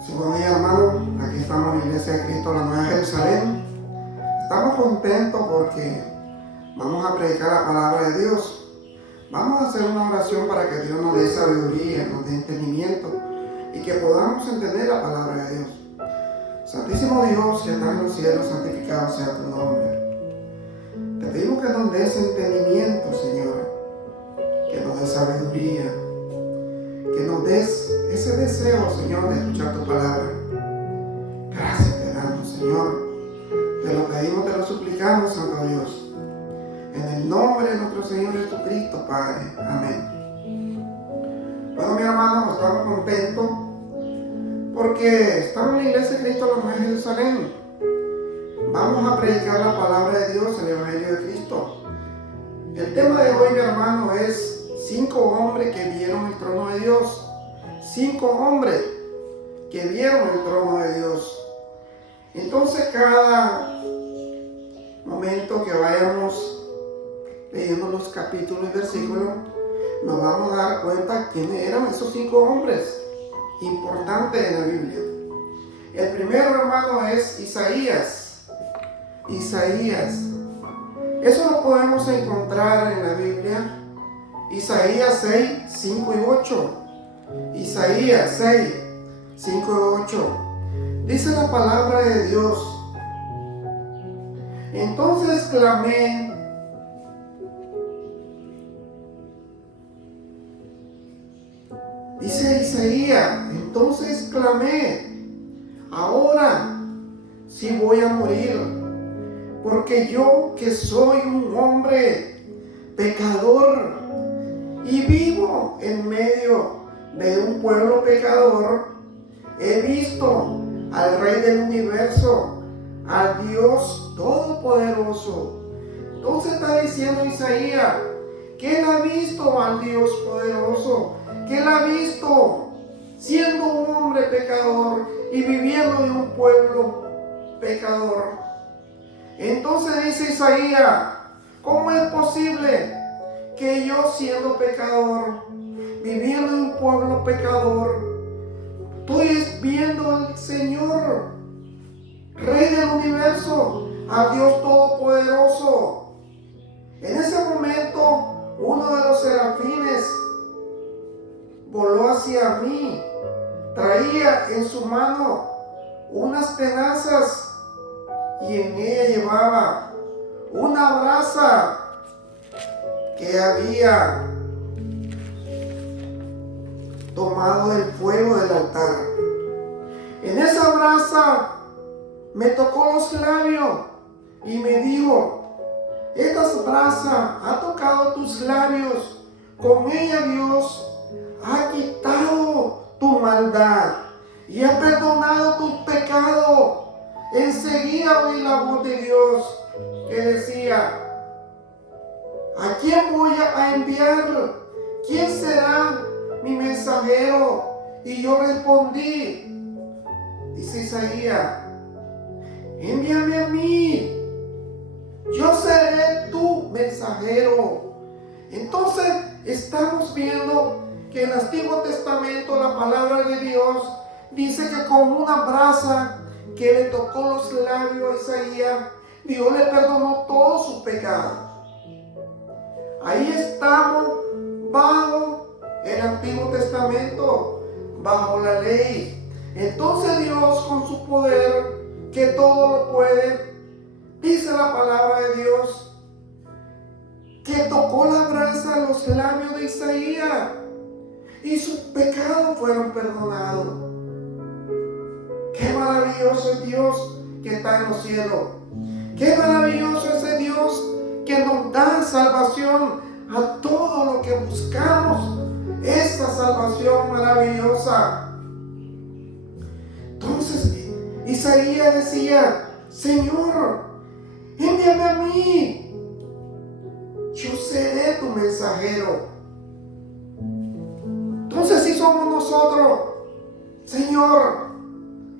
Sí, buen día, hermano. Aquí estamos en la Iglesia de Cristo, la Nueva Jerusalén. Estamos contentos porque vamos a predicar la palabra de Dios. Vamos a hacer una oración para que Dios nos dé sabiduría, nos dé entendimiento y que podamos entender la palabra de Dios. Santísimo Dios, que estás en los cielos, santificado sea tu nombre. Te pedimos que nos des entendimiento, Señor, que nos des sabiduría, que nos des ese deseo, Señor, de escuchar tu palabra. Gracias te damos, Señor. Te lo pedimos, te lo suplicamos, Santo Dios. En el nombre de nuestro Señor Jesucristo, Padre. Amén. Bueno, mi hermano, estamos contentos porque estamos en la Iglesia de Cristo, la Nueva Jerusalén. Vamos a predicar la palabra de Dios, el Evangelio de Cristo. El tema de hoy, mi hermano, es 5 hombres que vieron el trono de Dios. 5 hombres que vieron el trono de Dios. Entonces, cada momento que vayamos leyendo los capítulos y versículos, nos vamos a dar cuenta quiénes eran esos 5 hombres importantes en la Biblia. El primero, hermano, es Isaías. Isaías. Eso lo podemos encontrar en la Biblia. Isaías 6, 5 y 8. Isaías 6, 5 y 8. Dice la palabra de Dios: entonces clamé, dice Isaías, entonces clamé, ahora sí voy a morir, porque yo que soy un hombre pecador y vivo en medio de un pueblo pecador, he visto al Rey del universo, al Dios todopoderoso. Entonces está diciendo Isaías que él ha visto al Dios poderoso, que él ha visto siendo un hombre pecador y viviendo en un pueblo pecador. Entonces dice Isaías, ¿cómo es posible que yo, siendo pecador, viviendo en un pueblo pecador, estoy viendo al Señor, Rey del universo, a Dios todopoderoso? En ese momento, uno de los serafines voló hacia mí, traía en su mano unas tenazas y en ella llevaba una brasa que había tomado del fuego del altar. En esa brasa me tocó los labios y me dijo: esta brasa ha tocado tus labios, con ella Dios ha quitado tu maldad y ha perdonado tus pecados. Enseguida oí la voz de Dios que decía: ¿a quién voy a enviar? ¿Quién será mi mensajero? Y yo respondí, dice Isaías, envíame a mí, yo seré tu mensajero. Entonces estamos viendo que en el Antiguo Testamento la palabra de Dios dice que con una brasa que le tocó los labios a Isaías, Dios le perdonó todos sus pecados. Ahí estamos bajo el Antiguo Testamento, bajo la ley. Entonces Dios, con su poder, que todo lo puede, dice la palabra de Dios, que tocó la brasa a los labios de Isaías y sus pecados fueron perdonados. Qué maravilloso es Dios que está en los cielos. Qué maravilloso es ese Dios que nos da salvación a todo lo que buscamos. Esta salvación maravillosa. Entonces Isaías decía: Señor, envíame a mí, yo seré tu mensajero. Entonces, si somos nosotros, Señor,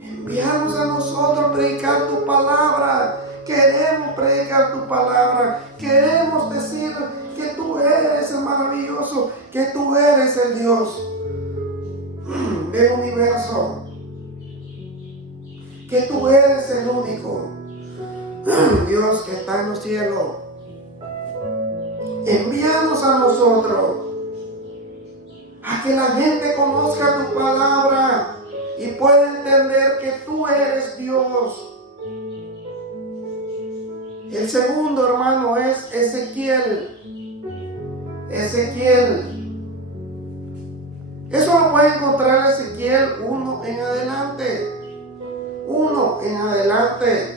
envíanos a nosotros a predicar tu palabra. Queremos predicar tu palabra. Queremos decir que tú eres el maravilloso, que tú eres el Dios del universo. que tú eres el único Dios que está en los cielos. Envíanos a nosotros a que la gente conozca tu palabra y pueda entender que tú eres Dios. El segundo, hermano, es Ezequiel. Eso lo puede encontrar Ezequiel 1 en adelante. 1 en adelante.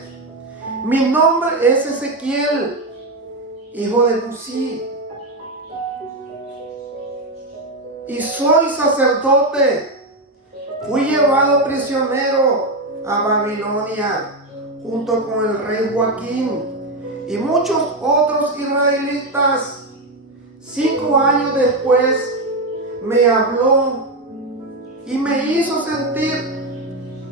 Mi nombre es Ezequiel, hijo de Buzi, y soy sacerdote. Fui llevado prisionero a Babilonia junto con el rey Joaquín y muchos otros israelitas. 5 años después me habló y me hizo sentir.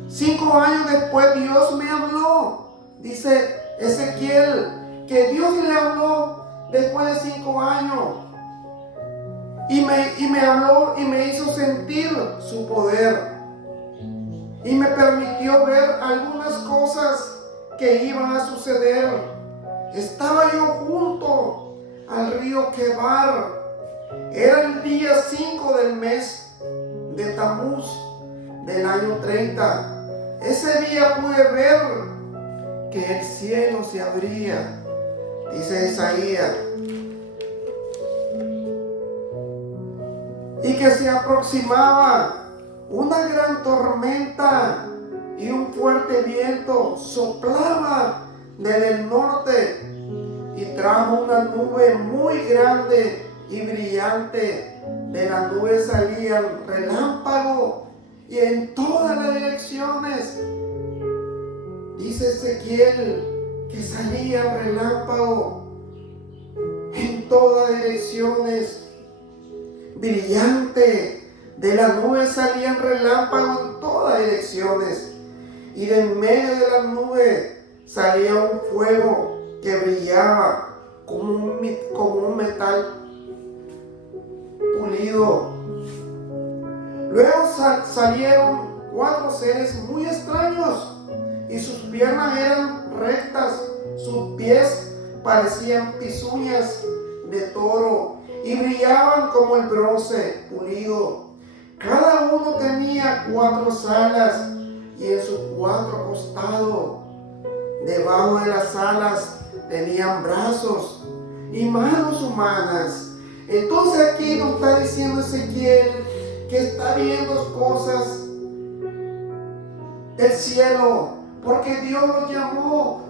5 años después Dios me habló. Dice Ezequiel que Dios le habló después de 5 años. Y me habló y me hizo sentir su poder. Y me permitió ver algunas cosas que iban a suceder. Estaba yo junto al río Quebar. Era el día 5 del mes de Tamuz del año 30. Ese día pude ver que el cielo se abría, dice Isaías, y que se aproximaba una gran tormenta y un fuerte viento soplaba desde el norte y trajo una nube muy grande y brillante. De la nube salían relámpagos y en todas las direcciones. Dice Ezequiel que salían relámpagos en todas direcciones, brillante. De la nube salían relámpagos en todas direcciones, y de en medio de la nube salía un fuego que brillaba como un metal pulido. Luego salieron 4 seres muy extraños, y sus piernas eran rectas, sus pies parecían pezuñas de toro y brillaban como el bronce pulido. Cada uno tenía 4 alas y en sus 4 costados. Debajo de las alas tenían brazos y manos humanas. Entonces aquí nos está diciendo Ezequiel que está viendo cosas del cielo, porque Dios lo llamó.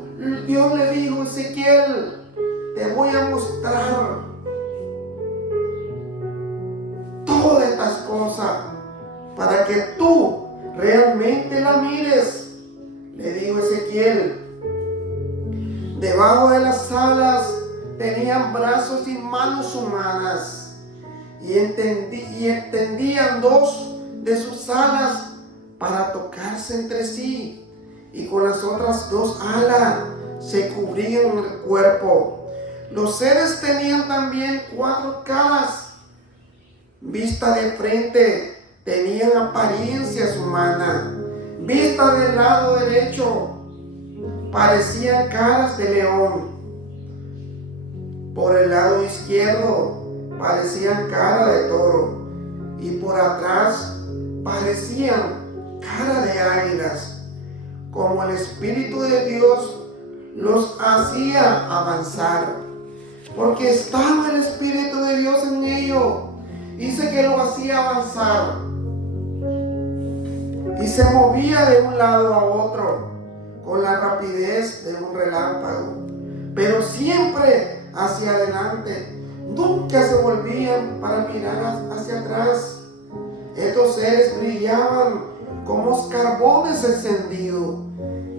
Dios le dijo: Ezequiel, te voy a mostrar todas estas cosas para que tú realmente la mires. Le dijo Ezequiel. Debajo de las alas tenían brazos y manos humanas, y extendían 2 de sus alas para tocarse entre sí, y con las otras 2 alas se cubrían el cuerpo. Los seres tenían también 4 caras. Vista de frente, tenían apariencias humanas. Vista del lado derecho, parecían caras de león. Por el lado izquierdo, parecían cara de toro. Y por atrás, parecían cara de águilas. Como el Espíritu de Dios los hacía avanzar, porque estaba el Espíritu de Dios en ellos. Dice que lo hacía avanzar y se movía de un lado a otro con la rapidez de un relámpago, pero siempre hacia adelante. Nunca se volvían para mirar hacia atrás. Estos seres brillaban como carbones encendidos.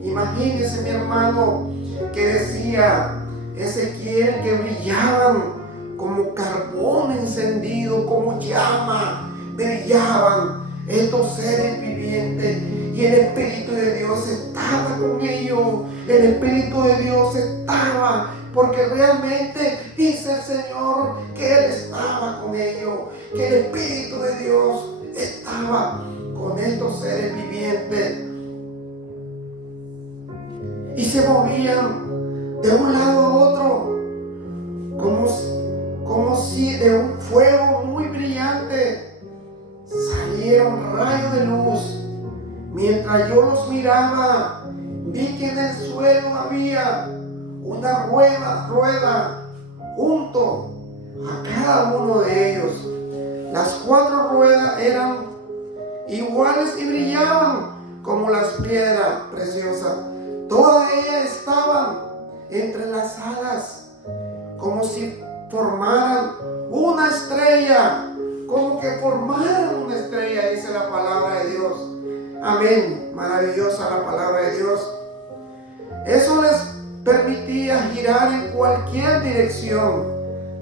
Imagínese, mi hermano, que decía Ezequiel que brillaban como carbón encendido, como llama, brillaban estos seres vivientes, y el Espíritu de Dios estaba con ellos. El Espíritu de Dios estaba, porque realmente dice el Señor que Él estaba con ellos, que el Espíritu de Dios estaba con estos seres vivientes. y se movían de un lado a otro, como si de un fuego muy brillante salieron rayos de luz. Mientras yo los miraba, vi que en el suelo había una rueda junto a cada uno de ellos. Las 4 ruedas eran iguales y brillaban como las piedras preciosas. Todas ellas estaban entrelazadas, como si formaran una estrella, como que formaran una estrella, dice la palabra de Dios. Amén. Maravillosa la palabra de Dios. Eso les permitía girar en cualquier dirección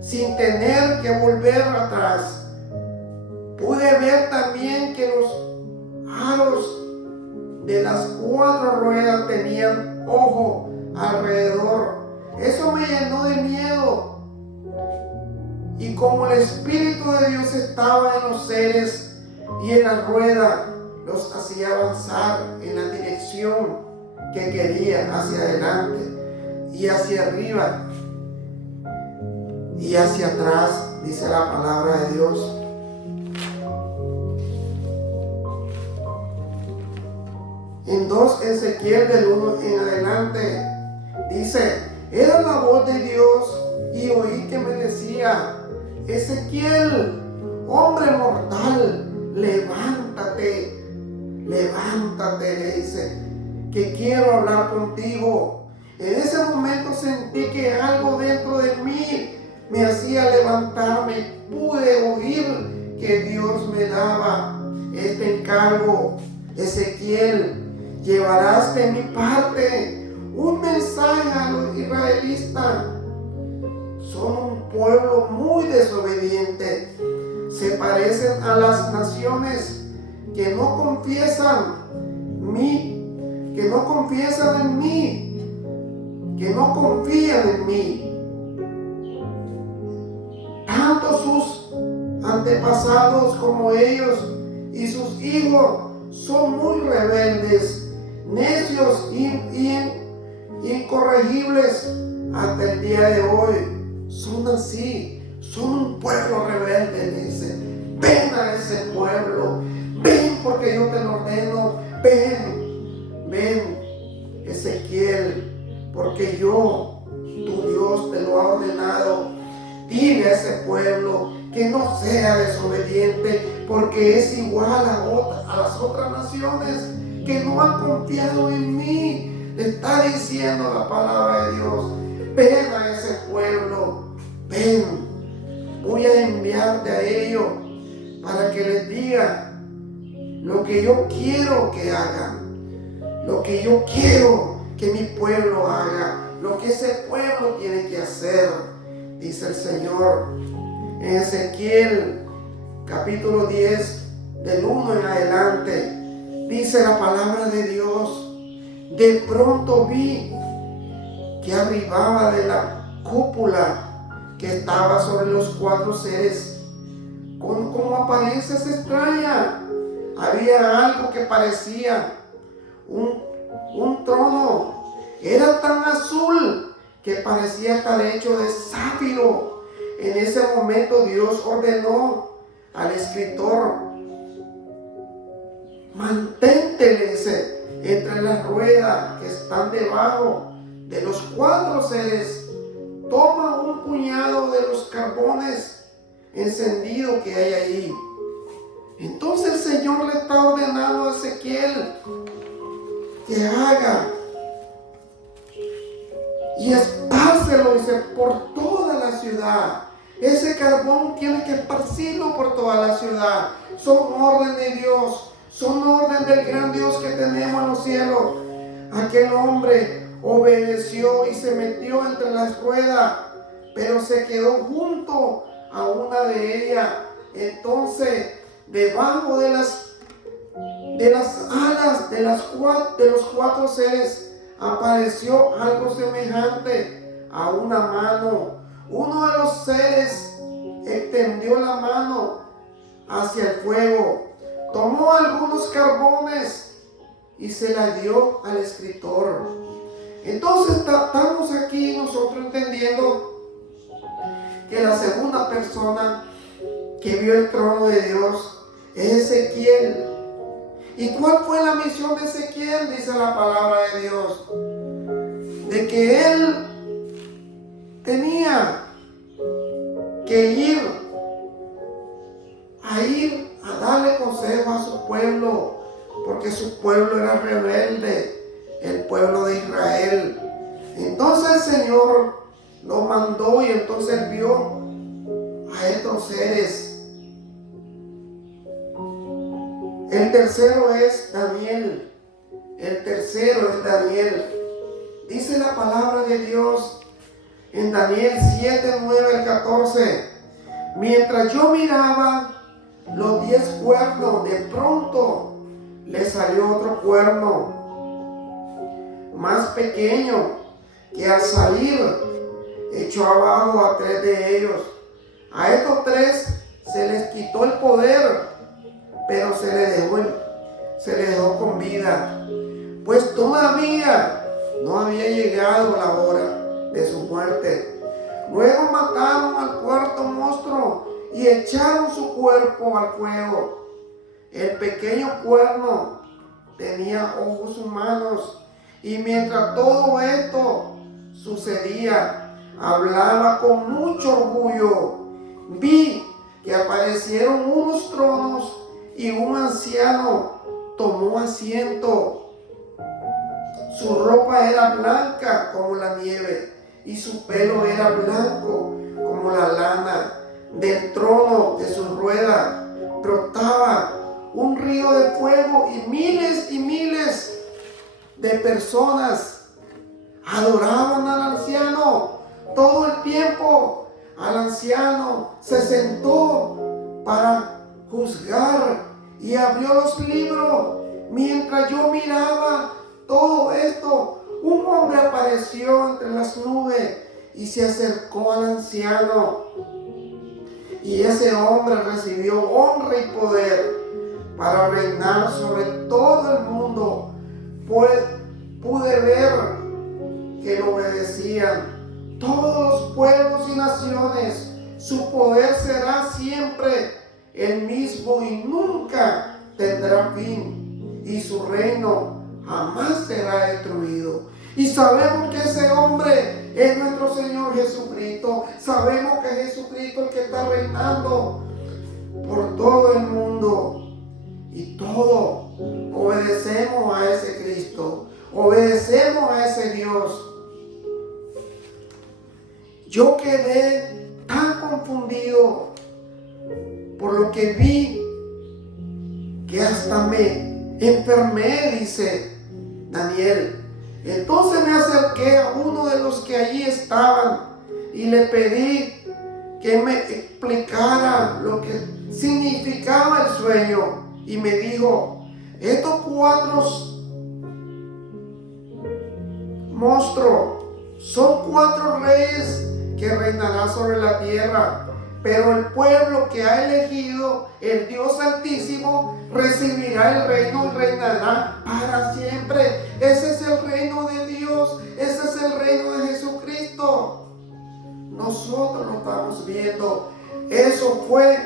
sin tener que volver atrás. Pude ver también que los aros de las 4 ruedas tenían ojo alrededor. Eso me llenó de miedo. Y como el Espíritu de Dios estaba en los seres y en la rueda, los hacía avanzar en la dirección que quería, hacia adelante y hacia arriba y hacia atrás, dice la palabra de Dios. En 2 Ezequiel del 1 en adelante dice: era la voz de Dios y oí que me decía: Ezequiel, hombre mortal, levántate, le dice, que quiero hablar contigo. En ese momento sentí que algo dentro de mí me hacía levantarme. Pude oír que Dios me daba este encargo: Ezequiel, llevarás de mi parte un mensaje a los israelitas. Son un pueblo muy desobediente. Se parecen a las naciones que no confiesan en mí, que no confían en mí. Tanto sus antepasados como ellos y sus hijos son muy rebeldes, necios y incorregibles hasta el día de hoy. Son así, son un pueblo rebelde, dice. Ven a ese pueblo, ven porque yo te lo ordeno, ven, Ezequiel, porque yo, tu Dios, te lo ha ordenado. Dile a ese pueblo que no sea desobediente, porque es igual a las otras naciones que no han confiado en mí. Le está diciendo la palabra de Dios. Ven a ese pueblo, ven, voy a enviarte a ellos para que les diga lo que yo quiero que hagan, lo que yo quiero que mi pueblo haga, lo que ese pueblo tiene que hacer, dice el Señor. En Ezequiel capítulo 10 del 1 en adelante dice la palabra de Dios: de pronto vi que arribaba de la cúpula que estaba sobre los 4 seres, como apariencias extrañas. Había algo que parecía un trono. Era tan azul que parecía estar hecho de zafiro. En ese momento Dios ordenó al escritor: mantente, le dice, entre las ruedas que están debajo de los 4 seres. Toma un puñado de los carbones encendidos que hay ahí. Entonces el Señor le está ordenando a Ezequiel que haga y espárselo, dice, por toda la ciudad. Ese carbón tiene que esparcirlo por toda la ciudad. Son orden de Dios, son orden del gran Dios que tenemos en los cielos. Aquel hombre obedeció y se metió entre las ruedas, pero se quedó junto a una de ellas. Entonces, debajo de las alas de los 4 seres apareció algo semejante a una mano. Uno de los seres extendió la mano hacia el fuego, tomó algunos carbones y se la dio al escritor. Entonces estamos aquí nosotros entendiendo que la segunda persona que vio el trono de Dios es Ezequiel. ¿Y cuál fue la misión de Ezequiel? Dice la palabra de Dios, de que él tenía que ir a darle consejo a su pueblo, porque su pueblo era rebelde, el pueblo de Israel. Entonces el Señor lo mandó y entonces él vio a estos seres. El tercero es Daniel. Dice la palabra de Dios en Daniel 7, 9 al 14. Mientras yo miraba los 10 cuernos, de pronto le salió otro cuerno más pequeño, que al salir echó abajo a 3 de ellos. A estos 3 se les quitó el poder, pero se le dejó con vida, pues todavía no había llegado la hora de su muerte. Luego mataron al cuarto monstruo y echaron su cuerpo al fuego. El pequeño cuerno tenía ojos humanos, y mientras todo esto sucedía, hablaba con mucho orgullo. Vi que aparecieron unos tronos y un anciano tomó asiento. Su ropa era blanca como la nieve y su pelo era blanco como la lana. Del trono de su rueda brotaba un río de fuego, y miles de personas adoraban al anciano todo el tiempo. Al anciano se sentó para juzgar y abrió los libros. Mientras yo miraba todo esto, un hombre apareció entre las nubes y se acercó al anciano. Y ese hombre recibió honra y poder para reinar sobre todo el mundo. Pues pude ver que lo obedecían todos los pueblos y naciones. Su poder será siempre el mismo y nunca tendrá fin, y su reino jamás será destruido. Y sabemos que ese hombre es nuestro Señor Jesucristo. Sabemos que Jesucristo es el que está reinando por todo el mundo. Y todos obedecemos a ese Cristo, obedecemos a ese Dios. Yo quedé tan confundido por lo que vi que hasta me enfermé, dice Daniel. Entonces me acerqué a uno de los que allí estaban y le pedí que me explicara lo que significaba el sueño. Y me dijo: estos 4 monstruos son 4 reyes que reinarán sobre la tierra, pero el pueblo que ha elegido el Dios Altísimo recibirá el reino y reinará para siempre. Ese es el reino de Dios, ese es el reino de Jesucristo. Nosotros lo estamos viendo. Eso fue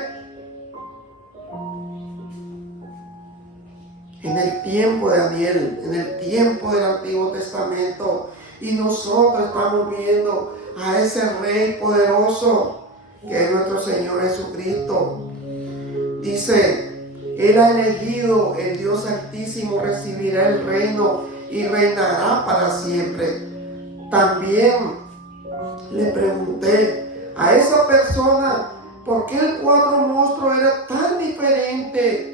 en el tiempo de Daniel, en el tiempo del Antiguo Testamento. Y nosotros estamos viendo a ese Rey poderoso que es nuestro Señor Jesucristo. Dice: Él ha elegido, el Dios Altísimo recibirá el reino y reinará para siempre. También le pregunté a esa persona por qué el 4 monstruo era tan diferente.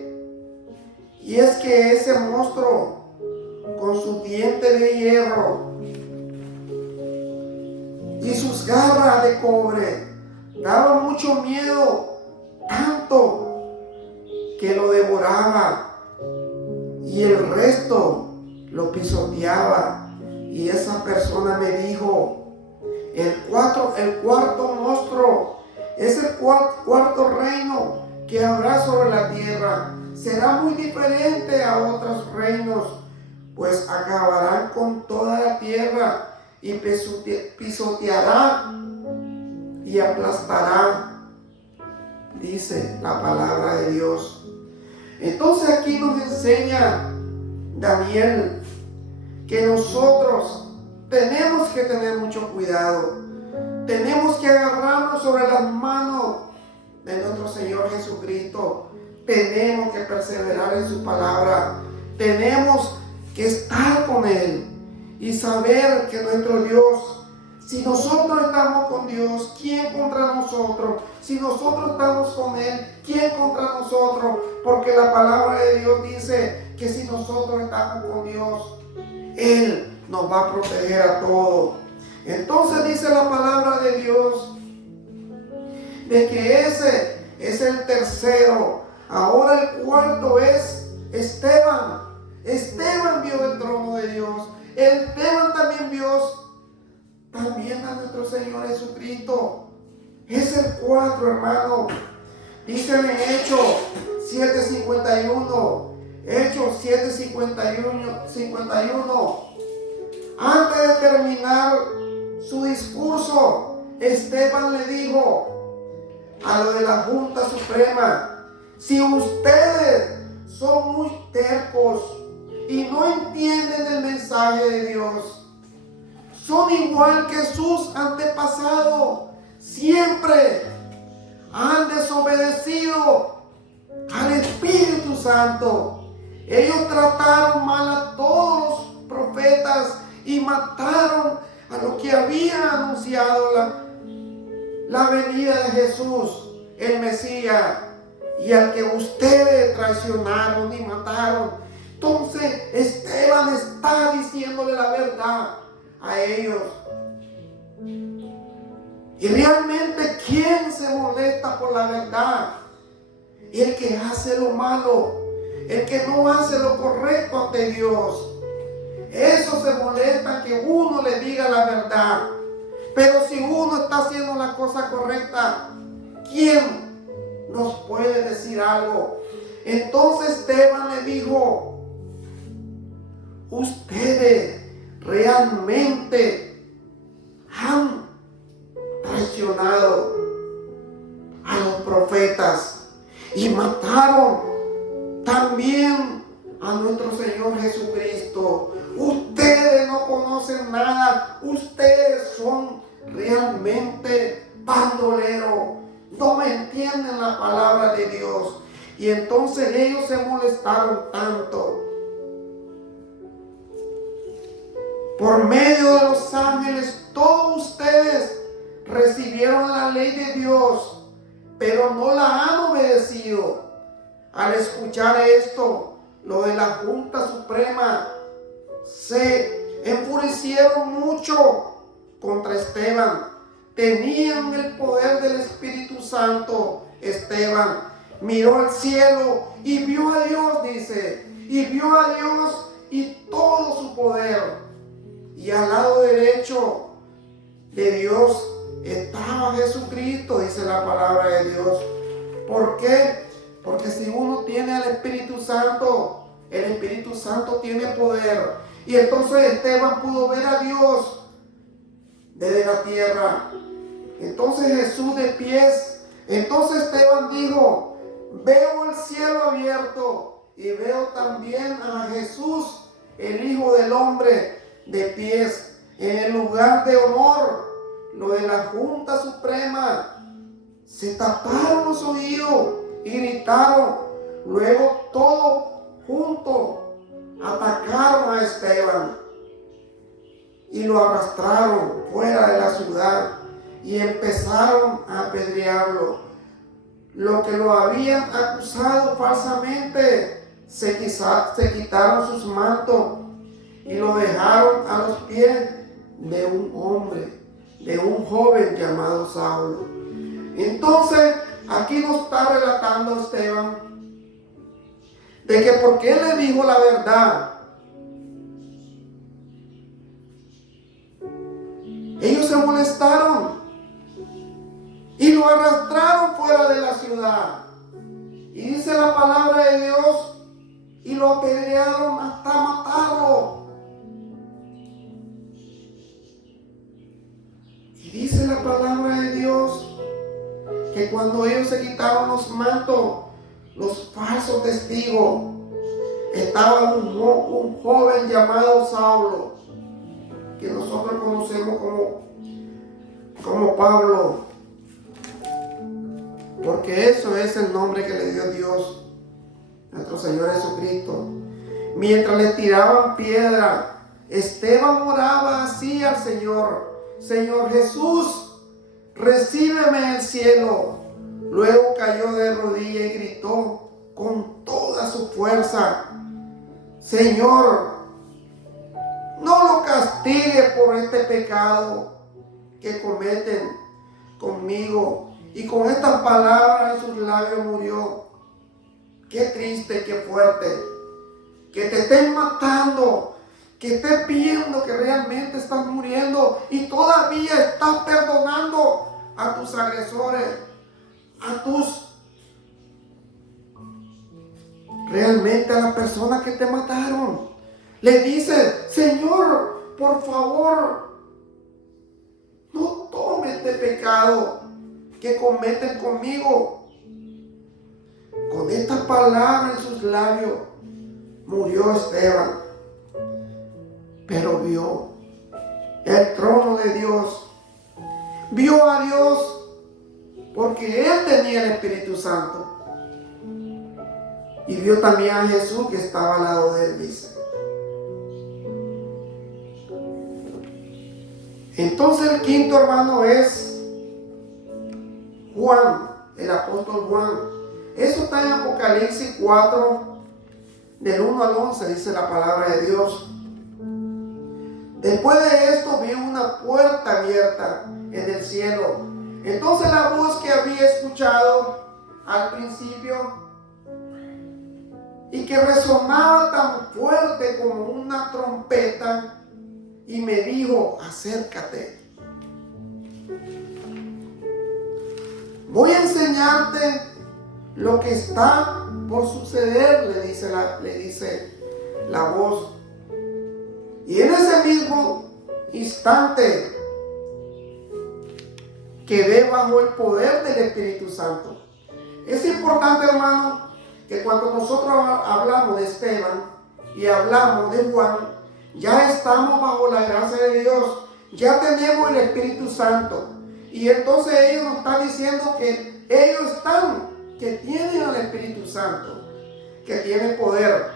Y es que ese monstruo, con sus dientes de hierro y sus garras de cobre, daba mucho miedo, tanto que lo devoraba y el resto lo pisoteaba. Y esa persona me dijo: el cuarto monstruo es el cuarto reino que habrá sobre la tierra. Será muy diferente a otros reinos, pues acabarán con toda la tierra y pisoteará y aplastará, dice la palabra de Dios. Entonces aquí nos enseña Daniel que nosotros tenemos que tener mucho cuidado. Tenemos que agarrarnos sobre las manos de nuestro Señor Jesucristo. Tenemos que perseverar en su palabra. Tenemos que estar con Él y saber que nuestro Dios, si nosotros estamos con Dios, ¿quién contra nosotros? Si nosotros estamos con Él, ¿quién contra nosotros? Porque la palabra de Dios dice que si nosotros estamos con Dios, Él nos va a proteger a todos. Entonces dice la palabra de Dios de que ese es el tercero. Ahora el cuarto es Esteban. Esteban vio el trono de Dios. Esteban también vio a nuestro Señor Jesucristo. Es el cuarto, hermano. Dice en Hechos 7:51. Hechos 7:51. Antes de terminar su discurso, Esteban le dijo a lo de la Junta Suprema: si ustedes son muy tercos y no entienden el mensaje de Dios, son igual que sus antepasados, siempre han desobedecido al Espíritu Santo. Ellos trataron mal a todos los profetas y mataron a los que habían anunciado la venida de Jesús, el Mesías, y al que ustedes traicionaron y mataron. Entonces Esteban está diciéndole la verdad a ellos. Y realmente, ¿quién se molesta por la verdad? El que hace lo malo, el que no hace lo correcto ante Dios. Eso se molesta que uno le diga la verdad. Pero si uno está haciendo la cosa correcta, ¿quién nos puede decir algo? Entonces Esteban le dijo: ustedes realmente han traicionado a los profetas y mataron también a nuestro Señor Jesucristo. Ustedes no conocen nada. Ustedes son realmente bandoleros. No entienden la palabra de Dios. Y entonces ellos se molestaron tanto. Por medio de los ángeles, todos ustedes recibieron la ley de Dios, pero no la han obedecido. Al escuchar esto, lo de la Junta Suprema se enfurecieron mucho contra Esteban. Tenían el poder del Espíritu Santo. Esteban miró al cielo y vio a Dios, dice, y vio a Dios y todo su poder. Y al lado derecho de Dios estaba Jesucristo, dice la palabra de Dios. ¿Por qué? Porque si uno tiene al Espíritu Santo, el Espíritu Santo tiene poder. Y entonces Esteban pudo ver a Dios desde la tierra. Entonces Jesús de pies. Entonces Esteban dijo: veo el cielo abierto y veo también a Jesús, el Hijo del Hombre, de pies en el lugar de honor. Lo de la Junta Suprema se taparon los oídos y gritaron. Luego todos juntos atacaron a Esteban y lo arrastraron fuera de la ciudad y empezaron a apedrearlo. Los que lo habían acusado falsamente se quitaron sus mantos y lo dejaron a los pies de un hombre, de un joven llamado Saulo. Entonces aquí nos está relatando Esteban de que porque él le dijo la verdad, ellos se molestaron y lo arrastraron fuera de la ciudad. Y dice la palabra de Dios, y lo apedrearon hasta matarlo. cuando ellos se quitaron los mantos, los falsos testigos, estaba un joven llamado Saulo, que nosotros conocemos como Pablo, porque eso es el nombre que le dio Dios, nuestro Señor Jesucristo. Mientras le tiraban piedra, Esteban oraba así al Señor: Señor Jesús, recíbeme en el cielo. Luego cayó de rodillas y gritó con toda su fuerza: Señor, no lo castigue por este pecado que cometen conmigo. Y con estas palabras en sus labios murió. Qué triste, qué fuerte. Que te estén matando, que estés viendo que realmente estás muriendo y todavía estás perdonando a tus agresores, realmente a las personas que te mataron. Le dice: Señor, por favor, no tome este pecado que cometen conmigo. Con estas palabras en sus labios murió Esteban, pero vio el trono de Dios, vio a Dios, porque él tenía el Espíritu Santo, y vio también a Jesús que estaba al lado de él, dice. Entonces el quinto, hermano, es Juan, el apóstol Juan. Eso está en Apocalipsis 4, del 1 al 11, dice la palabra de Dios. Después de esto vi una puerta abierta en el cielo. Entonces la voz que había escuchado al principio y que resonaba tan fuerte como una trompeta, y me dijo: acércate. Voy a enseñarte lo que está por suceder, le dice la voz. Y en ese mismo instante quedé bajo el poder del Espíritu Santo. Es importante, hermano, que cuando nosotros hablamos de Esteban y hablamos de Juan, ya estamos bajo la gracia de Dios, ya tenemos el Espíritu Santo. Y entonces ellos nos están diciendo que ellos que tienen al Espíritu Santo, que tiene poder.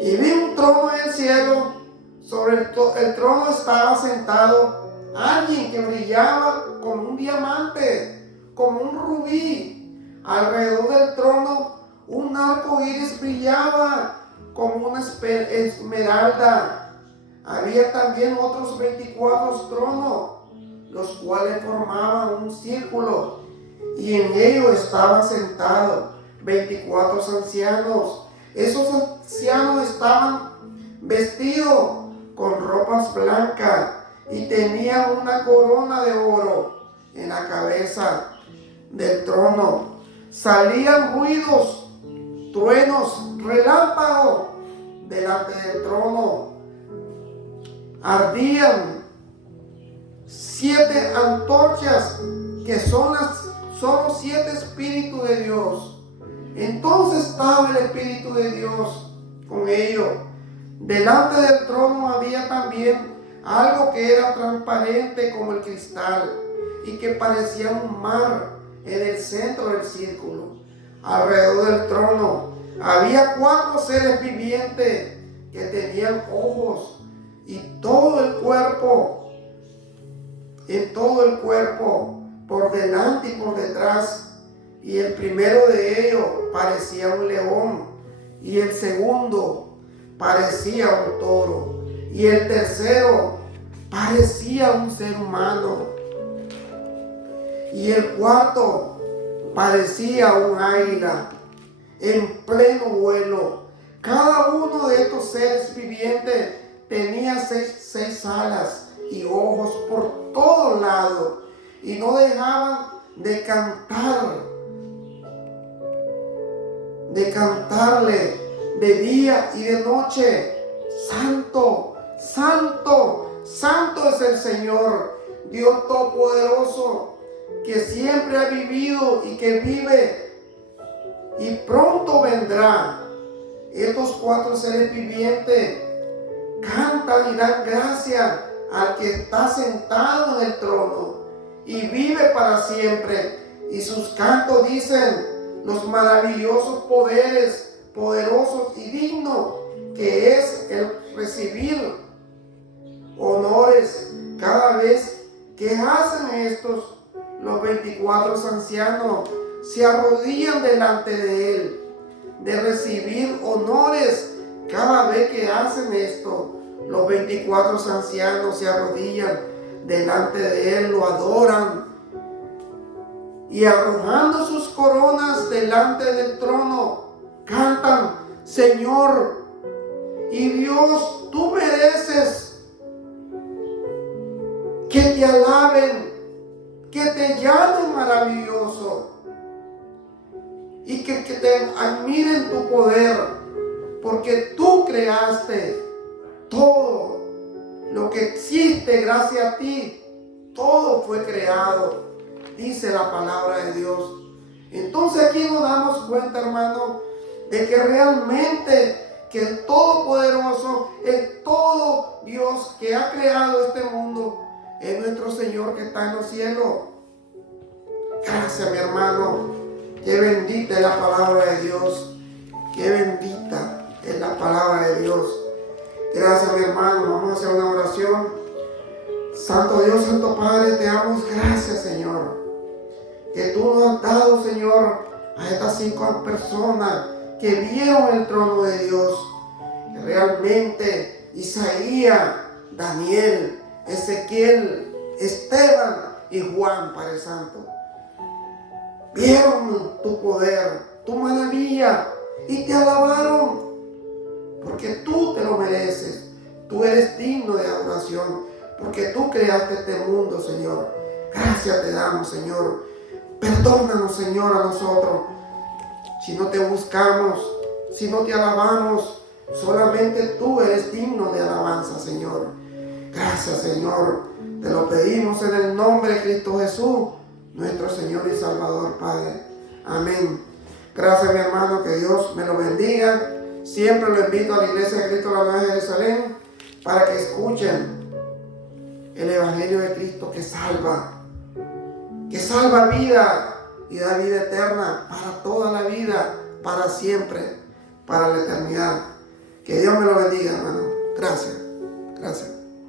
Y vi un trono en el cielo, sobre el trono estaba sentado alguien que brillaba como un diamante, como un rubí. Alrededor del trono un arco iris brillaba como una esmeralda. Había también otros 24 tronos, los cuales formaban un círculo, y en ellos estaban sentados 24 ancianos. Esos ancianos estaban vestidos con ropas blancas y tenían una corona de oro en la cabeza del trono. Salían ruidos, truenos, relámpagos delante del trono. Ardían 7 antorchas, que son los 7 espíritus de Dios. Entonces estaba el Espíritu de Dios con ellos. Delante del trono había también algo que era transparente como el cristal y que parecía un mar en el centro del círculo. Alrededor del trono había 4 seres vivientes que tenían ojos en todo el cuerpo, por delante y por detrás. Y el primero de ellos parecía un león, y el segundo parecía un toro, y el tercero parecía un ser humano, y el cuarto parecía un águila en pleno vuelo. Cada uno de estos seres vivientes tenía 6 alas y ojos por todos lados, y no dejaban de cantarle de día y de noche: Santo, Santo, Santo es el Señor, Dios Todopoderoso, que siempre ha vivido y que vive y pronto vendrá. Estos 4 seres vivientes cantan y dan gracias al que está sentado en el trono y vive para siempre. Y sus cantos dicen los maravillosos poderes, poderosos y dignos, que es el recibir honores cada vez que hacen estos. Los 24 ancianos se arrodillan delante de él, de recibir honores cada vez que hacen esto. Los 24 ancianos se arrodillan delante de él, lo adoran y arrojando sus coronas delante del trono, cantan: Señor y Dios, tú mereces que te alaben, que te llamen maravilloso y que te admiren tu poder, porque tú creaste todo lo que existe. Gracias a ti todo fue creado, dice la palabra de Dios. Entonces aquí nos damos cuenta, hermano, de que realmente que el Todopoderoso, el todo Dios que ha creado este mundo, es nuestro Señor que está en los cielos. Gracias, mi hermano. Qué bendita es la palabra de Dios. Qué bendita es la palabra de Dios. Gracias, mi hermano. Vamos a hacer una oración. Santo Dios, Santo Padre, te damos gracias, Señor, que tú nos has dado, Señor, a estas 5 personas que vieron el trono de Dios. Que realmente Isaías, Daniel, Ezequiel, Esteban y Juan, Padre Santo, vieron tu poder, tu maravilla y te alabaron, porque tú te lo mereces. Tú eres digno de adoración, porque tú creaste este mundo, Señor. Gracias te damos, Señor. Perdónanos, Señor, a nosotros si no te buscamos, si no te alabamos. Solamente tú eres digno de alabanza, Señor. Gracias, Señor. Te lo pedimos en el nombre de Cristo Jesús, nuestro Señor y Salvador, Padre. Amén. Gracias, mi hermano. Que Dios me lo bendiga. Siempre lo invito a la Iglesia de Cristo de la Nueva Jerusalén para que escuchen el Evangelio de Cristo que salva vida y da vida eterna para toda la vida, para siempre, para la eternidad. Que Dios me lo bendiga, hermano. Gracias. Gracias.